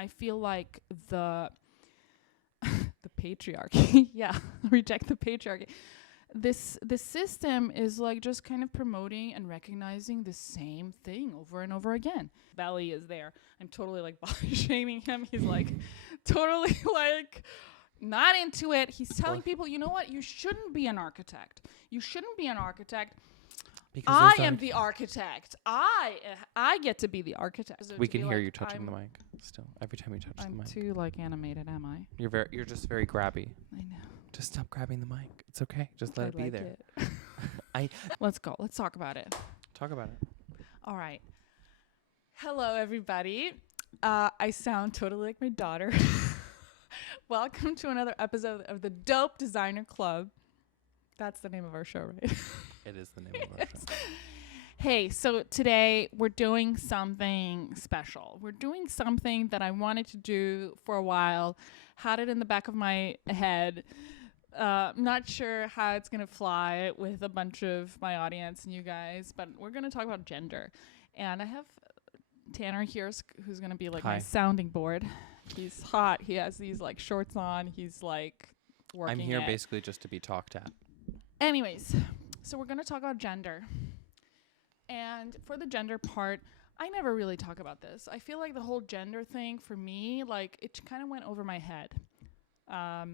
I feel like the patriarchy, yeah, reject the patriarchy. This system is like just kind of promoting and recognizing the same thing over and over again. Belly is there. I'm totally like body shaming him. He's like totally like not into it. He's telling people, you know what? You shouldn't be an architect. You shouldn't be an architect. Because I am the architect. I get to be the architect. We can hear you touching the mic still. Every time you touch the mic. I'm too like animated, am I? You're just very grabby. I know. Just stop grabbing the mic. It's okay. Just let it be there. Let's go. Let's talk about it. Talk about it. All right. Hello, everybody. I sound totally like my daughter. Welcome to another episode of the Dope Designer Club. That's the name of our show, right? It is the name of our show. Hey, so today we're doing something special. We're doing something that I wanted to do for a while, had it in the back of my head. Not sure how it's going to fly with a bunch of my audience and you guys, but we're going to talk about gender. And I have Tanner here who's going to be like my sounding board. He's hot. He has these like shorts on. He's like working. I'm here basically just to be talked at. Anyways, so we're going to talk about gender. And for the gender part, I never really talk about this. I feel like the whole gender thing for me, like it kind of went over my head. I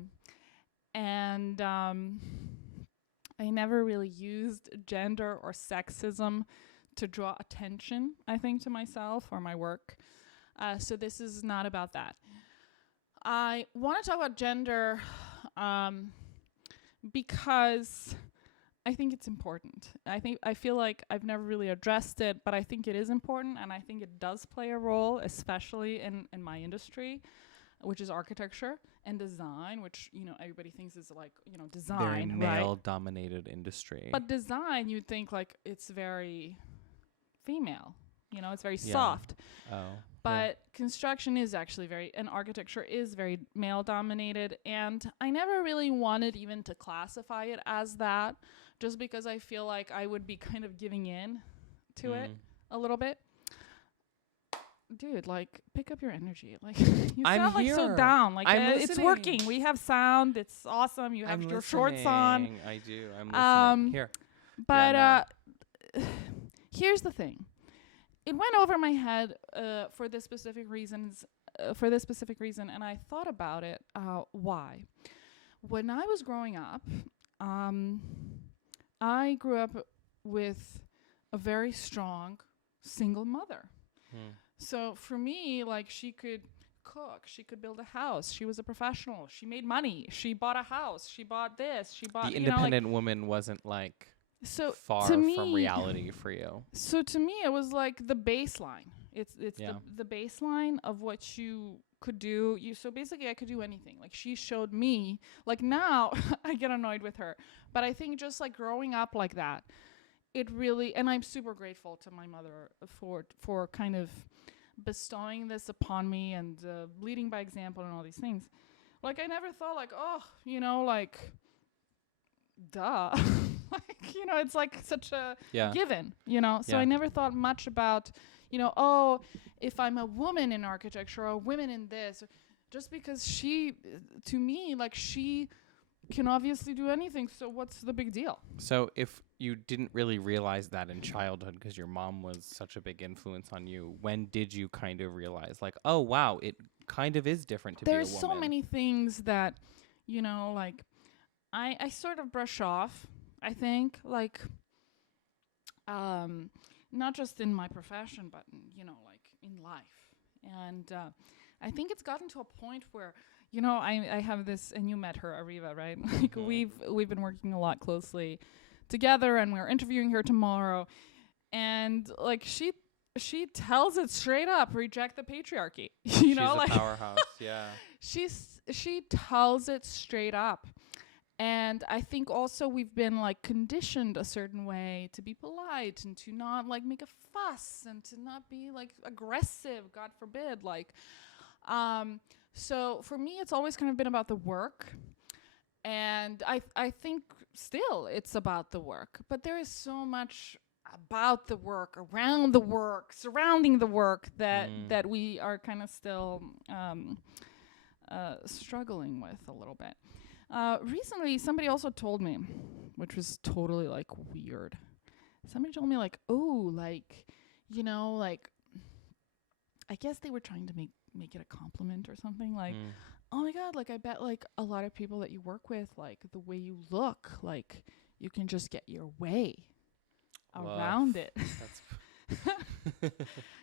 never really used gender or sexism to draw attention, I think, to myself or my work. So this is not about that. I want to talk about gender because I think it's important. I feel like I've never really addressed it, but I think it is important, and I think it does play a role, especially in my industry, which is architecture and design, which, you know, everybody thinks is like, you know, design, very male-dominated industry. But design, you'd think like it's very female, you know, it's very soft. Oh. But construction is actually and architecture is very male-dominated, and I never really wanted even to classify it as that, just because I feel like I would be kind of giving in to it a little bit. Dude, like, pick up your energy. Like, you sound like so down. Like, it's working. We have sound. It's awesome. You have your shorts on. I do. I'm listening. Here. But here's the thing. It went over my head for this specific reason, and I thought about it. Why? When I was growing up, I grew up with a very strong single mother. So for me, like, she could cook, she could build a house, she was a professional, she made money, she bought a house, she bought this, she bought... The independent woman wasn't, like, far from reality for you. So to me, it was, like, the baseline. It's the baseline of what you could do. So basically, I could do anything. Like, she showed me... Like, now, I get annoyed with her. But I think just, like, growing up like that, it really... And I'm super grateful to my mother for kind of bestowing this upon me and leading by example and all these things. Like, I never thought, like, oh, you know, like, duh. Like, you know, it's like such a given, you know. So I never thought much about, you know, oh, if I'm a woman in architecture or women in this, just because to me, like, she can obviously do anything. So what's the big deal? So if you didn't really realize that in childhood because your mom was such a big influence on you, when did you kind of realize, like, oh, wow, it kind of is different to be a woman? There's so many things that, you know, like, I sort of brush off, I think, like, not just in my profession, but, you know, like, in life. And I think it's gotten to a point where, you know, I have this, and you met her, Ariva, right? Like, we've been working a lot closely together, and we're interviewing her tomorrow. And, like, she tells it straight up, reject the patriarchy. She's a powerhouse, yeah. She tells it straight up. And I think also we've been, like, conditioned a certain way to be polite and to not, like, make a fuss and to not be, like, aggressive, God forbid. Like, so for me, it's always kind of been about the work. And I think still it's about the work. But there is so much about the work, around the work, surrounding the work that we are kind of still struggling with a little bit. Recently, somebody also told me, which was totally like weird. Somebody told me like, oh, like, you know, like, I guess they were trying to make it a compliment or something. Like, oh my God, like I bet like a lot of people that you work with, like the way you look, like you can just get your way around it. That's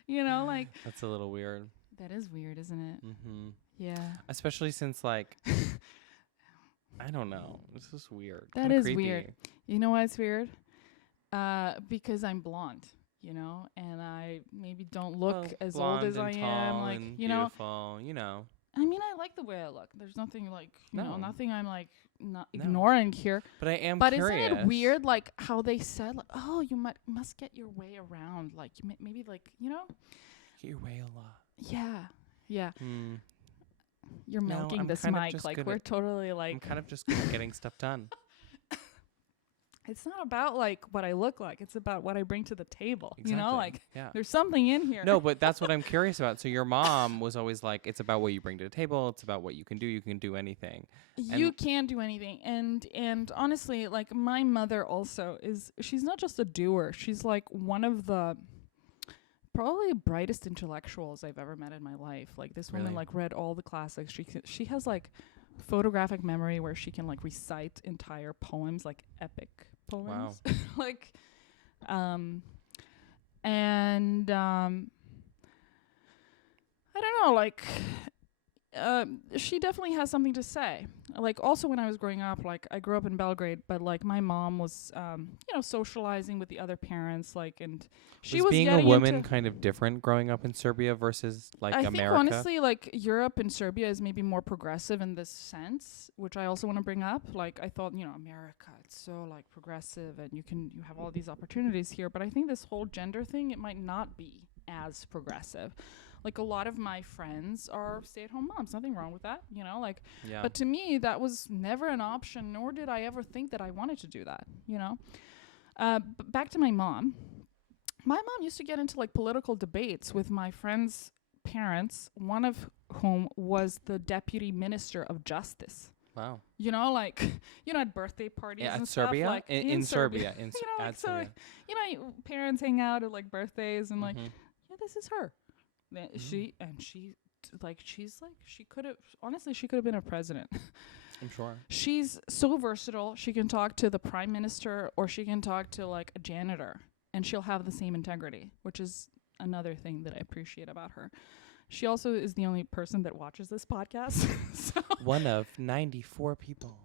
you know, like that's a little weird. That is weird, isn't it? Mm-hmm. Yeah. Especially since like I don't know. This is weird. That is weird. You know why it's weird? Because I'm blonde, you know, and I maybe don't look as old as I am. Like, you know, you know. I mean, I like the way I look. There's nothing like, you know, nothing I'm like not No. ignoring here. But I am But curious. isn't it weird, like how they said, like, oh, you must get your way around, like maybe like, you know, Get your way a lot. yeah, yeah. You're No, milking I'm this kind of mic, just like good we're at- totally like. I'm kind of just good at getting stuff done. It's not about like what I look like. It's about what I bring to the table. Exactly. You know, like yeah. there's something in here. No, but that's what I'm curious about. So your mom was always like, it's about what you bring to the table. It's about what you can do. You can do anything. You can do anything. And honestly, like my mother also she's not just a doer. She's like one of the probably brightest intellectuals I've ever met in my life. Like this woman Really? like read all the classics. She has like photographic memory where she can like recite entire poems, like epic poems. Wow. like and I don't know, like she definitely has something to say. Like also when I was growing up, like I grew up in Belgrade, but like my mom was you know, socializing with the other parents, like, and she was being a getting woman into kind of different growing up in Serbia versus like I America. think honestly, like Europe and Serbia is maybe more progressive in this sense, which I also want to bring up. Like I thought, you know, America, it's so like progressive and you have all these opportunities here, but I think this whole gender thing, it might not be as progressive. Like a lot of my friends are stay-at-home moms. Nothing wrong with that, you know, like, Yeah. but to me, that was never an option, nor did I ever think that I wanted to do that, you know. But back to my mom. My mom used to get into like political debates with my friends' parents, one of whom was the deputy minister of justice. Wow. You know, like, you know, at birthday parties Yeah, and at stuff. Serbia? Like In Serbia. In you know, like, so, Serbia. you know, parents hang out at like birthdays and like, Mhm. yeah, this is her. She could have, honestly, she could have been a president. I'm sure. She's so versatile. She can talk to the prime minister or she can talk to like a janitor and she'll have the same integrity, which is another thing that I appreciate about her. She also is the only person that watches this podcast. So One of 94 people.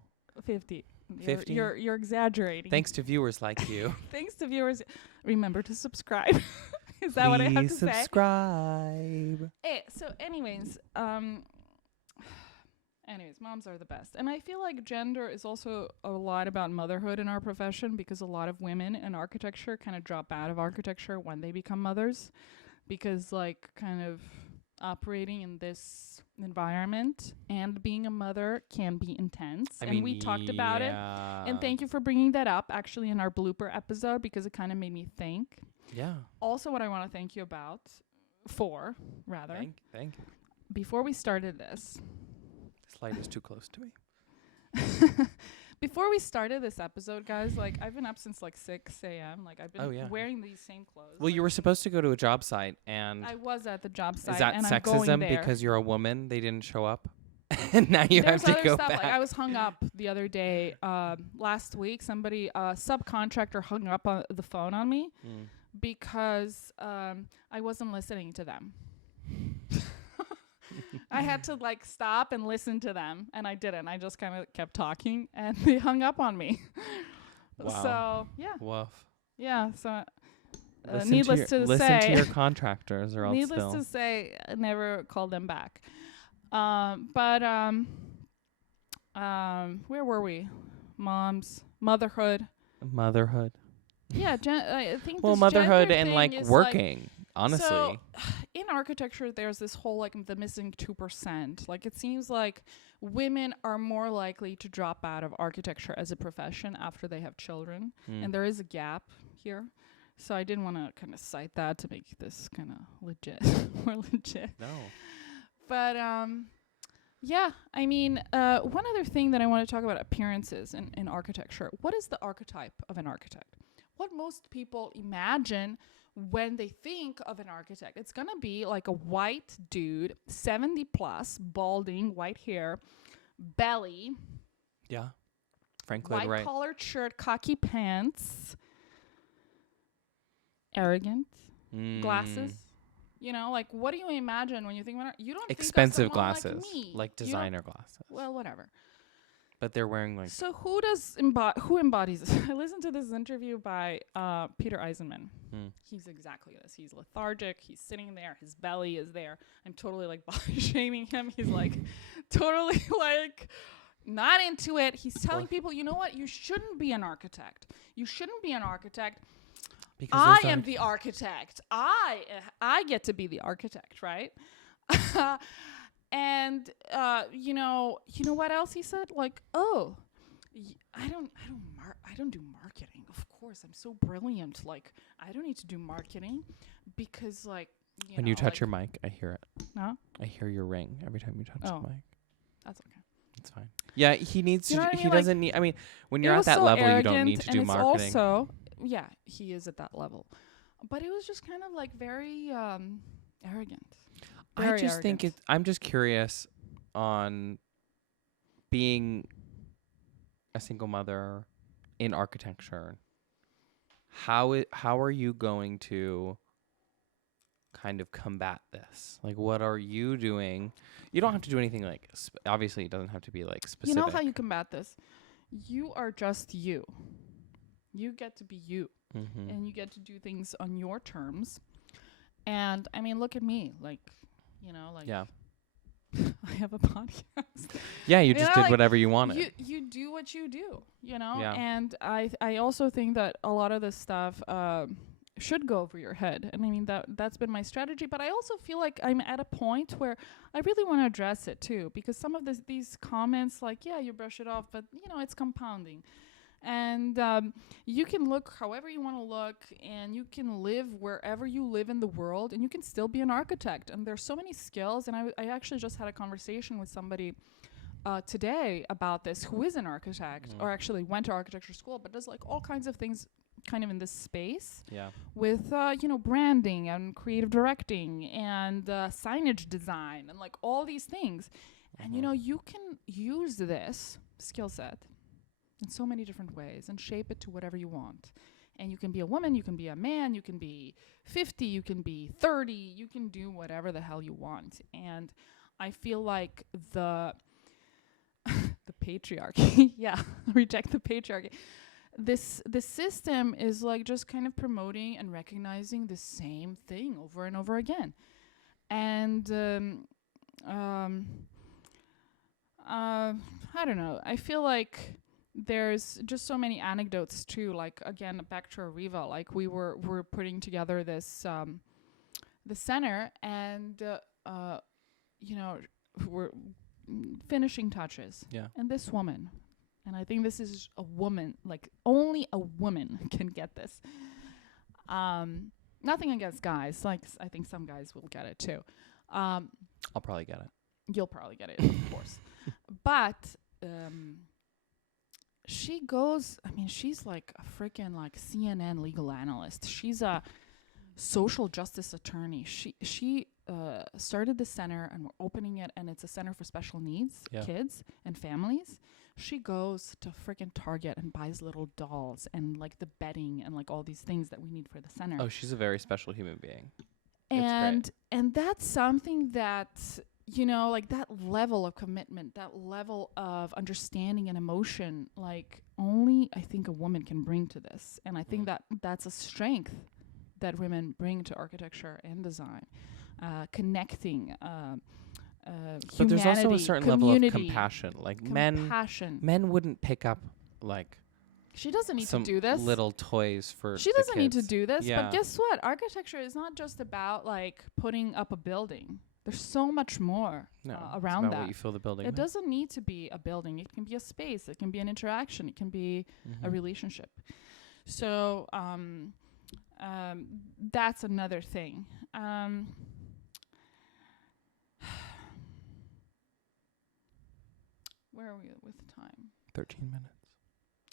50. 50? You're exaggerating. Thanks to viewers like you. Thanks to viewers. Remember to subscribe. Is that what I have to say? Subscribe. So anyways, moms are the best. And I feel like gender is also a lot about motherhood in our profession because a lot of women in architecture kind of drop out of architecture when they become mothers because like kind of operating in this environment and being a mother can be intense. And we talked about it. And thank you for bringing that up actually in our blooper episode because it kind of made me think. Yeah. Also, what I want to thank you for, Thank you. before we started this. This light is too close to me. Before we started this episode, guys, like I've been up since like 6 a.m. Like I've been wearing these same clothes. Well, like you were supposed to go to a job site, and I was at the job site. is that and I'm going sexism there. because you're a woman? They didn't show up, and now you There's have to other go stuff. back. Like I was hung up the other day. Last week, somebody, subcontractor, hung up on the phone on me because I wasn't listening to them. I had to like stop and listen to them, and I didn't. I just kind of kept talking, and they hung up on me. Wow. So yeah, Woof. Yeah. So Listen to your contractors, or else needless to say, I never called them back. But where were we? Motherhood. Yeah, I think. Well, this motherhood gender and thing like is, working. Honestly. So, in architecture, there's this whole like the missing 2%. Like it seems like women are more likely to drop out of architecture as a profession after they have children, and there is a gap here. So I didn't want to kind of cite that to make this kind of legit, more legit. No. But yeah, I mean, one other thing that I want to talk about appearances in architecture. What is the archetype of an architect? What most people imagine when they think of an architect? It's gonna be like a white dude, 70 plus, balding, white hair, belly, Yeah. Frank Lloyd white Wright. collared shirt, khaki pants, arrogant, glasses. You know, like, what do you imagine when you think about you don't Expensive think of someone glasses, like me. like You don't- designer glasses. Well, whatever. But they're wearing like So who embodies this? I listened to this interview by Peter Eisenman. He's exactly this. He's lethargic. He's sitting there. His belly is there. I'm totally like body shaming him. He's like totally like not into it. He's telling people, you know what? You shouldn't be an architect. You shouldn't be an architect. because I am the architect. I get to be the architect, right? And you know what else he said? Like, oh, I don't do marketing. Of course, I'm so brilliant. Like, I don't need to do marketing because, like, when you touch your mic, I hear it. No, I hear your ring every time you touch the mic. that's okay. It's fine. Yeah, he needs You know to. what I He mean? Like, doesn't need. I mean, when It you're at was that so level, you arrogant, don't need to and do it's marketing. Also, yeah, he is at that level, but it was just kind of like very arrogant. I just think it. I'm just curious on being a single mother in architecture. How are you going to kind of combat this? Like, what are you doing? You don't have to do anything like. Obviously, it doesn't have to be like specific. You know how you combat this? You are just you. You get to be you, and you get to do things on your terms. And I mean, look at me, like. You know, like, yeah. I have a podcast. Yeah, you just did whatever you wanted. You do what you do, you know? Yeah. And I also think that a lot of this stuff should go over your head. And I mean, that's been my strategy. But I also feel like I'm at a point where I really want to address it too. Because some of these comments, like, yeah, you brush it off, but, you know, it's compounding. And you can look however you want to look, and you can live wherever you live in the world, and you can still be an architect. And there's so many skills. And I actually just had a conversation with somebody today about this, who is an architect, or actually went to architecture school, but does like all kinds of things kind of in this space. Yeah. With branding and creative directing and signage design and like all these things. And you can use this skill set in so many different ways and shape it to whatever you want. And you can be a woman, you can be a man, you can be 50, you can be 30, you can do whatever the hell you want. And I feel like the patriarchy, reject the patriarchy. This system is like just kind of promoting and recognizing the same thing over and over again. And I don't know. I feel like there's just so many anecdotes too. Like, again, back to Arriva, like we're putting together this the center, and we're finishing touches. Yeah. And this woman, and I think this is a woman, like only a woman can get this. Nothing against guys. Like, I think some guys will get it too. I'll probably get it. You'll probably get it, of course. But she goes, I mean, she's like a freaking like CNN legal analyst. She's a social justice attorney. She started the center, and we're opening it, and it's a center for special needs kids and families. She goes to freaking Target and buys little dolls and like the bedding and like all these things that we need for the center. Oh, she's a very special human being. And that's something that, like that level of commitment, that level of understanding and emotion, like only I think a woman can bring to this. And I think that that's a strength that women bring to architecture and design, connecting, but there's also a certain level of compassion. Like men wouldn't pick up like she doesn't need to do this. Little toys for she doesn't need to do this. Yeah. But guess what? Architecture is not just about like putting up a building. There's so much more around it's about that. What you fill the building it with. doesn't need to be a building. It can be a space. It can be an interaction. It can be a relationship. So That's another thing. Where are we with time? 13 minutes.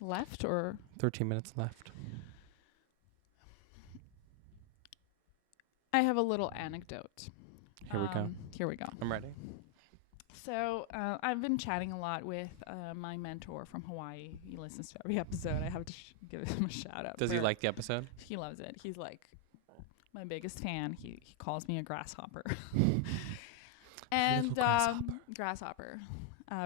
Left or? 13 minutes left. I have a little anecdote. Here we go. Here we go. I'm ready. So I've been chatting a lot with my mentor from Hawaii. He listens to every episode. I have to give him a shout out. Does he like the episode? He loves it. He's like my biggest fan. He calls me a grasshopper. And grasshopper.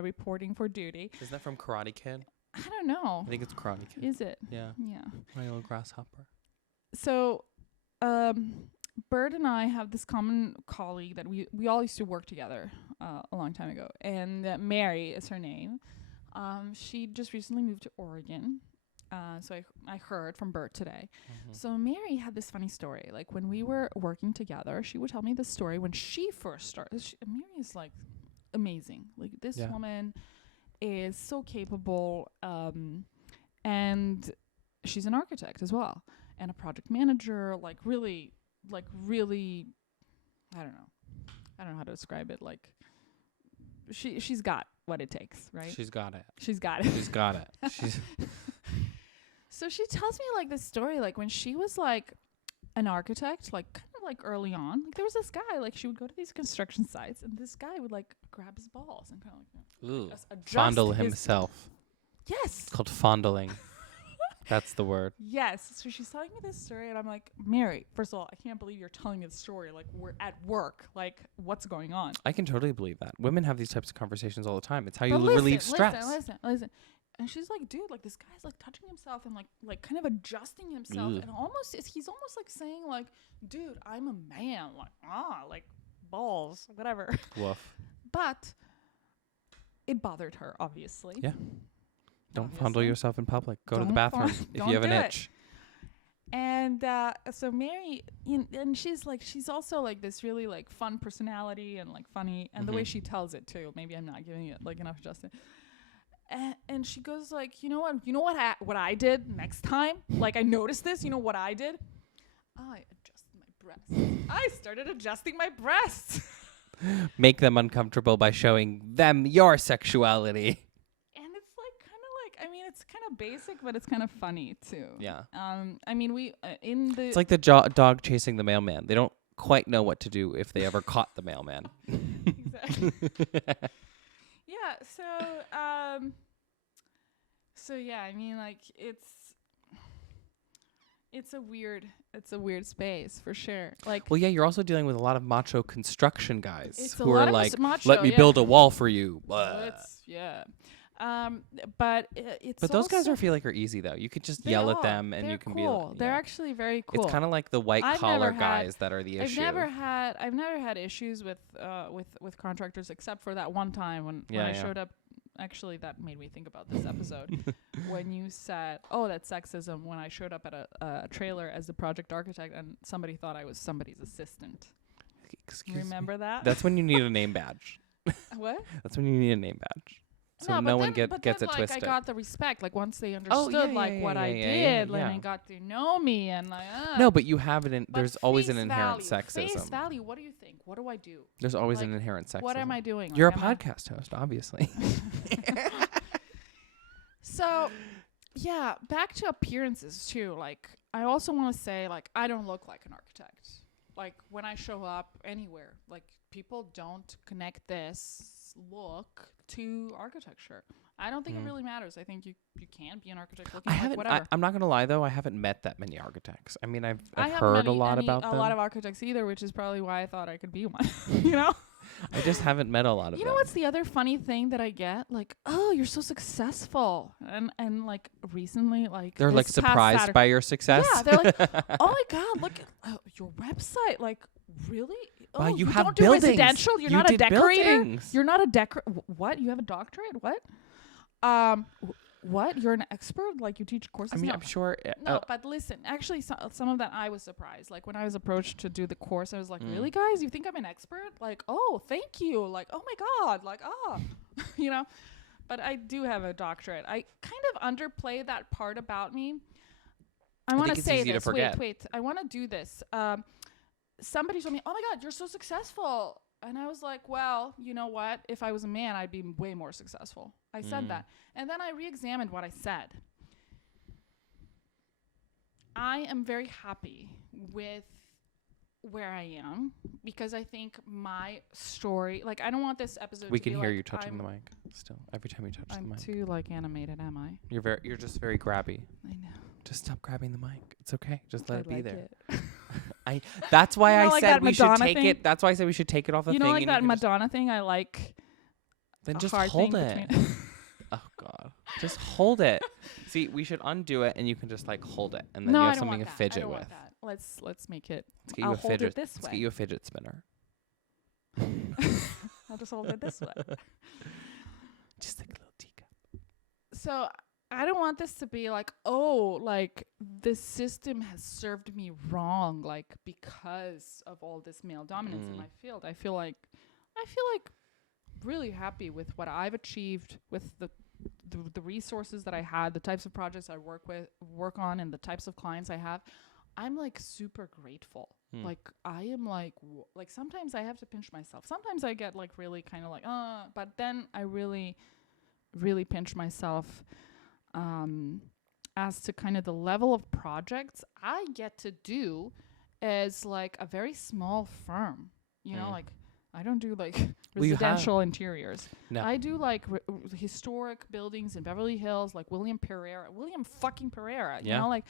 Reporting for duty. Isn't that from Karate Kid? I don't know. I think it's Karate Kid. Is it? Yeah. Yeah. My little grasshopper. So, Bird and I have this common colleague that we all used to work together a long time ago. And Mary is her name. She just recently moved to Oregon. So I heard from Bert today. Mm-hmm. So Mary had this funny story. Like when we were working together, she would tell me this story when she first started. Mary is like amazing. Like this woman is so capable, and she's an architect as well and a project manager. Like really, I don't know how to describe it. Like she's got what it takes, right? She's got it. She's got it. She's got it. She's. So she tells me like this story, like when she was like an architect, like kind of like early on, like there was this guy, like she would go to these construction sites and this guy would like grab his balls and kind of like fondle himself. Yes. It's called fondling. That's the word. Yes. So she's telling me this story and I'm like, Mary, first of all, I can't believe you're telling me this story. Like we're at work. Like what's going on? I can totally believe that. Women have these types of conversations all the time. It's how you relieve stress. Listen. And she's like, dude, like this guy's like touching himself and like kind of adjusting himself. And he's almost like saying like, dude, I'm a man. Like balls, whatever. Woof. But it bothered her, obviously. Yeah. Don't fondle yourself in public. Go to the bathroom if you have an itch. And so Mary, and she's also like this really like fun personality and like funny. And the way she tells it too, maybe I'm not giving it like enough justice. And she goes like, you know what I did next time? Like I noticed this, you know what I did? I adjusted my breasts. I started adjusting my breasts. Make them uncomfortable by showing them your sexuality. And it's like kind of like, I mean, it's kind of basic, but it's kind of funny too. Yeah. I mean, it's like the dog chasing the mailman. They don't quite know what to do if they ever caught the mailman. Exactly. Yeah, so yeah, I mean like it's a weird space for sure. Like well, yeah, you're also dealing with a lot of macho construction guys who are like, macho, let me build a wall for you. But those guys I feel like are easy though. You could just yell at them and you can be like, they're actually very cool. It's kind of like the white collar guys that are the issue. I've never had issues with contractors except for that one time when I showed up. Actually, that made me think about this episode when you said, "Oh, that's sexism." When I showed up at a trailer as the project architect and somebody thought I was somebody's assistant. Remember that? That's when you need a name badge. What? That's when you need a name badge. So no one gets it twisted. I got the respect. Like once they understood what I did, and they got to know me, and like. No, but you have it. There's always an inherent sexism. Face value. What do you think? What do I do? There's always an inherent sexism. What am I doing? You're a podcast host, obviously. So, yeah, back to appearances too. Like, I also want to say, like, I don't look like an architect. Like when I show up anywhere, like people don't connect this look to architecture. I don't think it really matters. I think you can be an architect looking like whatever. I'm not gonna lie though, I haven't met that many architects. I mean, I've heard a lot about them. A lot of architects either, which is probably why I thought I could be one. You know. I just haven't met a lot of them. You know what's the other funny thing that I get? Like, oh, you're so successful, and like recently, like they're like surprised by your success. Yeah, they're like, oh my god, look at your website. Like, really? Wow, you have don't buildings. Do residential. You're not a decorator. Buildings. You're not a What? You have a doctorate? What? What? You're an expert? Like you teach courses? I mean, no. I'm sure. No, but listen, actually, some of that I was surprised. Like when I was approached to do the course, I was like, really, guys? You think I'm an expert? Like, oh, thank you. Like, oh my God. Like, you know. But I do have a doctorate. I kind of underplay that part about me. I want to say easy this. to forget. Wait. I want to do this. Somebody told me, "Oh my God, you're so successful," and I was like, "Well, you know what? If I was a man, I'd be way more successful." I said that, and then I re-examined what I said. I am very happy with where I am because I think my story, like, I don't want this episode. We to can be hear like you touching the mic still. Every time you touch the I'm mic, too like animated, am I? you're just very grabby. I know. Just stop grabbing the mic. It's okay. Just let I it be like there. it. That's why You know, I like said that we should Madonna take thing? it. That's why I said we should take it off the You thing. know, like and that you can just- Madonna thing. I like. Then a just hard hold thing it. between- Oh God. Just hold it. See, we should undo it, and you can just like hold it, and then No, you I have don't something want to that. I fidget don't with. want that. Let's make it. Let's get you I'll a hold fidget. it this Let's way. get you a fidget spinner. I'll just hold it this way. Just like a little teacup. So I don't want this to be like, oh, like this system has served me wrong, like because of all this male dominance in my field. I feel like really happy with what I've achieved, with the resources that I had, the types of projects I work on, and the types of clients I have. I'm like super grateful. Like I am like sometimes I have to pinch myself. Sometimes I get like really kind of like but then I really pinch myself as to kind of the level of projects I get to do as like a very small firm. You know, like I don't do like residential interiors. No. I do like historic buildings in Beverly Hills, like William fucking Pereira. Yeah. You know, like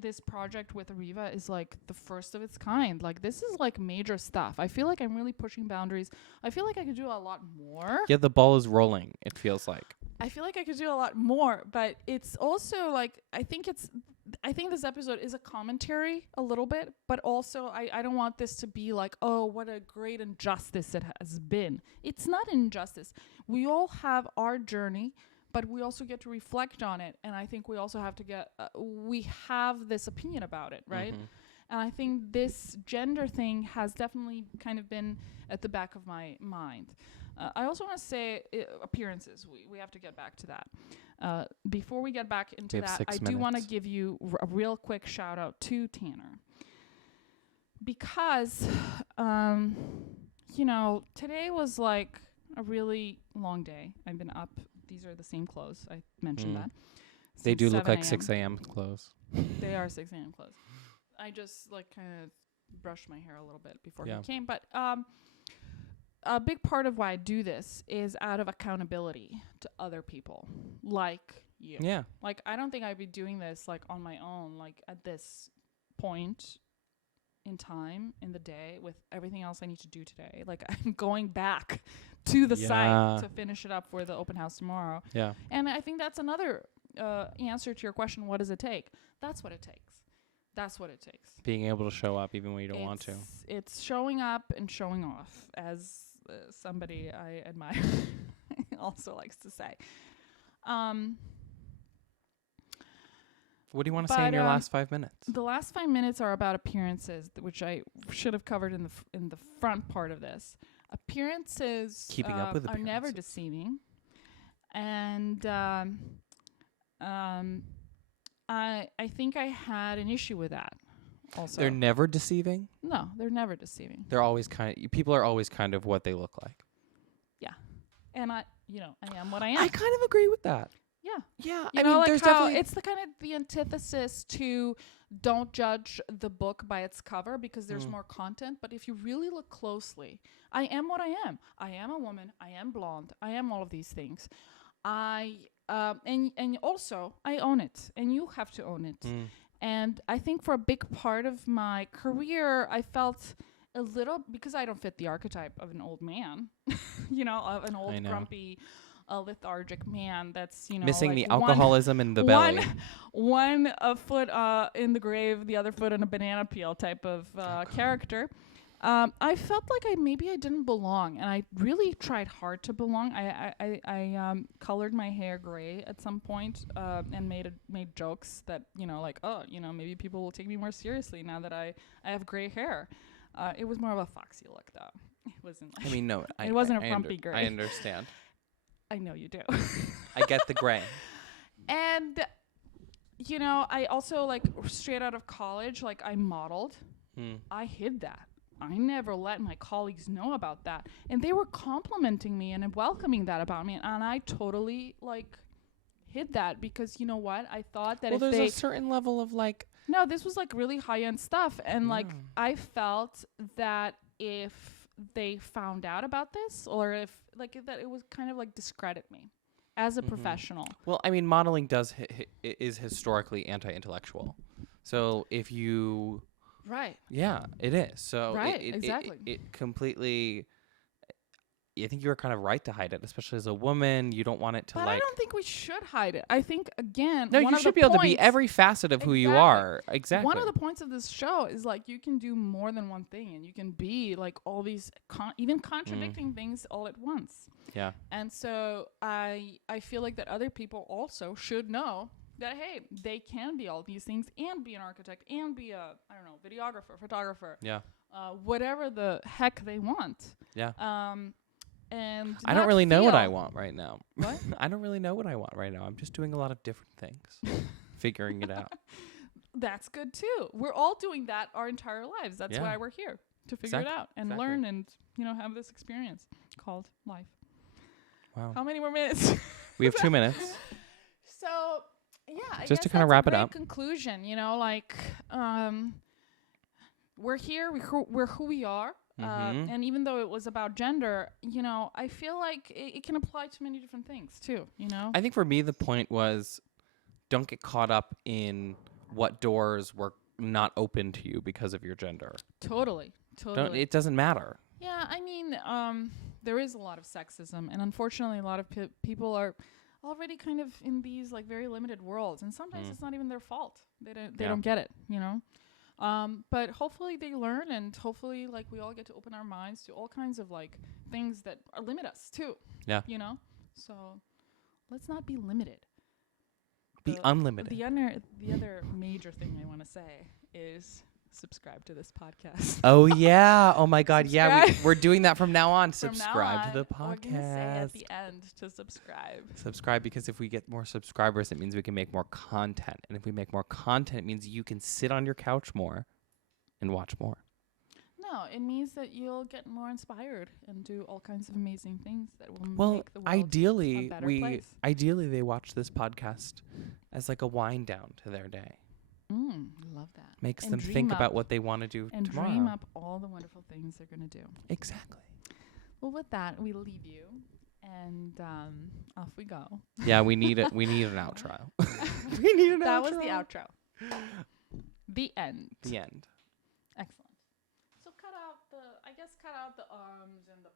this project with Arriva is like the first of its kind. Like this is like major stuff. I feel like I'm really pushing boundaries. I feel like I could do a lot more. Yeah, the ball is rolling. It feels like. I feel like I could do a lot more, but it's also like I think this episode is a commentary a little bit, but also I don't want this to be like, oh, what a great injustice it has been. It's not injustice. We all have our journey, but we also get to reflect on it, and I think we also have to we have this opinion about it, right? And I think this gender thing has definitely kind of been at the back of my mind. I also want to say appearances. We have to get back to that. Before we get back into that, I do want to give you a real quick shout out to Tanner. Because, today was like a really long day. I've been up. These are the same clothes. I mentioned that. They do look 7 like 6 a.m. clothes. They are 6 a.m. clothes. I just like kind of brushed my hair a little bit before he came. But a big part of why I do this is out of accountability to other people like you. Yeah. Like, I don't think I'd be doing this like on my own, like at this point in time in the day with everything else I need to do today. Like, I'm going back to the site to finish it up for the open house tomorrow. Yeah. And I think that's another answer to your question, what does it take? That's what it takes. That's what it takes. Being able to show up even when you don't want to. It's showing up and showing off, as somebody I admire also likes to say. What do you want to say in your last 5 minutes? The last 5 minutes are about appearances, which I should have covered in the front part of this. Appearances Keeping up with are never deceiving, and I think I had an issue with that. Also, They're never deceiving? No, they're never deceiving. They're always people are always kind of what they look like. Yeah, and I am what I am. I kind of agree with that. Yeah. Yeah. You know, like there's how it's the kind of the antithesis to don't judge the book by its cover because there's more content. But if you really look closely, I am what I am. I am a woman. I am blonde. I am all of these things. And also I own it, and you have to own it. And I think for a big part of my career, I felt a little, because I don't fit the archetype of an old man, of an old grumpy, lethargic man that's, missing like the alcoholism in the belly. One foot in the grave, the other foot in a banana peel type of character. I felt like I didn't belong, and I really tried hard to belong. I colored my hair gray at some point and made jokes that maybe people will take me more seriously now that I have gray hair. It was more of a foxy look, though. It wasn't. Like it wasn't a frumpy gray. I understand. I know you do. I get the gray. And you know, I also like straight out of college, like I modeled. I hid that. I never let my colleagues know about that. And they were complimenting me and welcoming that about me. And I totally like hid that because you know what? I thought that if there's they a certain level of like. No, this was like really high end stuff. And like I felt that if they found out about this or if like that it was kind of like discredit me as a professional. Well, I mean, modeling is historically anti-intellectual. So if you... Right. Yeah, it is. So right, exactly. It completely... I think you were kind of right to hide it, especially as a woman. You don't want it to but like... I don't think we should hide it. I think, again... No, you should be able to be every facet of who you are. Exactly. One of the points of this show is like you can do more than one thing and you can be like all these even contradicting things all at once. Yeah. And so I feel like that other people also should know that, hey, they can be all these things and be an architect and be a, I don't know, videographer, photographer. Yeah. Whatever the heck they want. Yeah. And I don't really know what I want right now. What? I don't really know what I want right now. I'm just doing a lot of different things, figuring it out. That's good too. We're all doing that our entire lives. That's why we're here, to figure it out and learn and, you know, have this experience called life. Wow. How many more minutes? We have 2 minutes. So, yeah, I just guess to kind of wrap it up. Conclusion, you know, like we're here, we're who we are. And even though it was about gender, you know, I feel like it can apply to many different things too, you know? I think for me, the point was don't get caught up in what doors were not open to you because of your gender. Totally. It doesn't matter. Yeah, I mean, there is a lot of sexism, and unfortunately, a lot of people are already kind of in these like very limited worlds, and sometimes it's not even their fault. They don't get it, you know. But hopefully they learn, and hopefully like we all get to open our minds to all kinds of like things that limit us too. Yeah. You know? So let's not be limited. Be unlimited. The other major thing I want to say is subscribe to this podcast. Oh yeah. Oh my God. Yeah. We're doing that from now on. Subscribe to the podcast. We're gonna say at the end to subscribe. Subscribe, because if we get more subscribers, it means we can make more content. And if we make more content, it means you can sit on your couch more and watch more. No, it means that you'll get more inspired and do all kinds of amazing things that will make the world ideally, a better place. Ideally they watch this podcast as like a wind down to their day. Love that. Makes them think about what they want to do and tomorrow. Dream up all the wonderful things they're going to do. Exactly. Well, with that, we leave you, and off we go. Yeah, we need it. We need an outro. We need an outro. That was the outro. The end. The end. Excellent. So cut out the arms and the